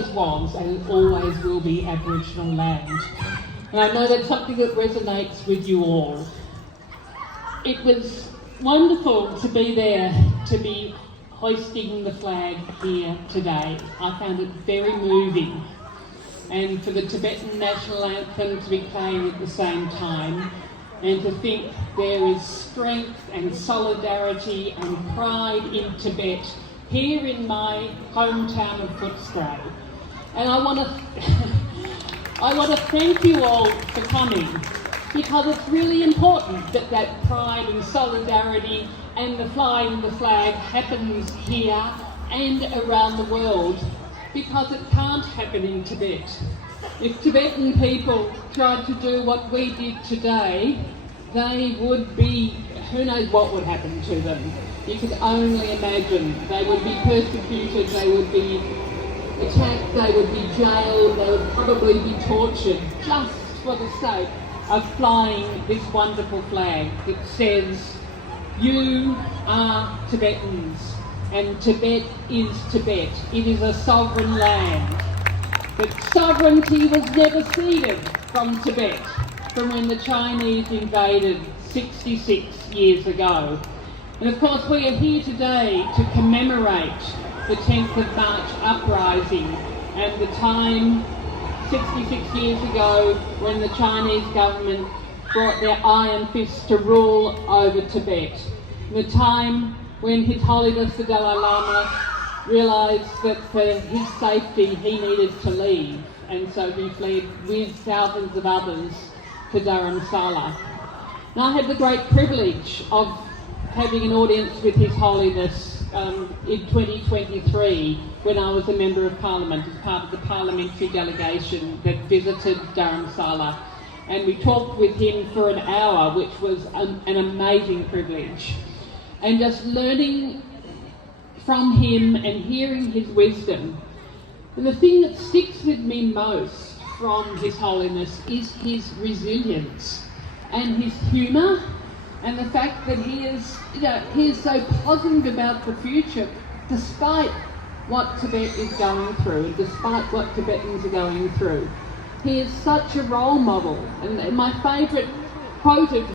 always was and it always will be Aboriginal land. And I know that's something that resonates with you all. It was wonderful to be there, to be hoisting the flag here today. I found it very moving. And for the Tibetan national anthem to be playing at the same time, and to think there is strength and solidarity and pride in Tibet here in my hometown of Footscray. And I want to thank you all for coming, because it's really important that that pride and solidarity and the flying of the flag happens here and around the world, because it can't happen in Tibet. If Tibetan people tried to do what we did today, they would be, who knows what would happen to them. You could only imagine. They would be persecuted, they would be attacked, they would be jailed, they would probably be tortured, just for the sake of flying this wonderful flag that says, you are Tibetans, and Tibet is Tibet. It is a sovereign land. But sovereignty was never ceded from Tibet, from when the Chinese invaded 66 years ago. And of course we are here today to commemorate the 10th of March uprising and the time 66 years ago when the Chinese government brought their iron fists to rule over Tibet. The time when His Holiness the Dalai Lama realised that for his safety he needed to leave, and so he fled with thousands of others to Dharamsala. And I had the great privilege of having an audience with His Holiness in 2023 when I was a Member of Parliament as part of the parliamentary delegation that visited Dharamsala. And we talked with him for an hour, which was an amazing privilege. And just learning from him and hearing his wisdom. And the thing that sticks with me most from His Holiness is his resilience and his humour, and the fact that he is so positive about the future despite what Tibet is going through and despite what Tibetans are going through. He is such a role model, and my favourite quote of